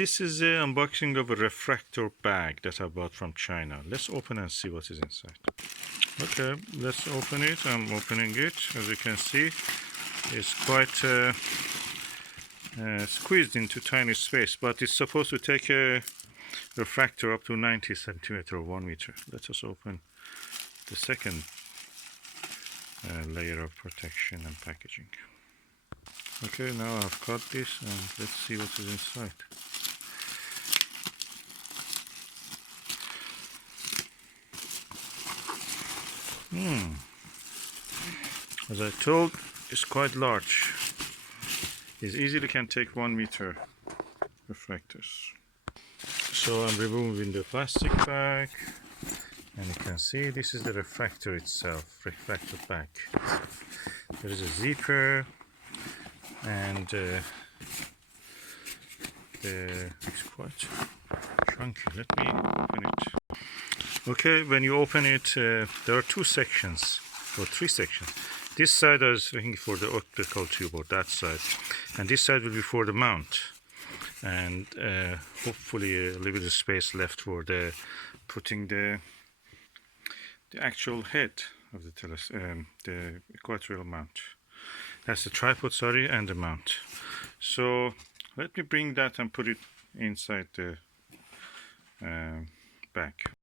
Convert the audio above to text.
This is the unboxing of a refractor bag that I bought from China. Let's open and see what is inside. Okay, let's open it. I'm opening it. As you can see, it's quite squeezed into tiny space, but it's supposed to take a refractor up to 90 centimeter or 1 meter. Let us open the second layer of protection and packaging. Okay, now I've cut this and let's see what is inside. As I told, it's quite large. It easily can take 1 meter refractors. So I'm removing the plastic bag, and you can see this is the refractor itself, refractor bag. There is a zipper, and it's quite chunky. Let me open it. Okay, when you open it, there are two sections, or three sections. This side I was looking for the optical tube, or that side, and this side will be for the mount, and hopefully a little bit of space left for the putting the actual head of the equatorial mount. That's the tripod, sorry, and the mount. So let me bring that and put it inside the bag.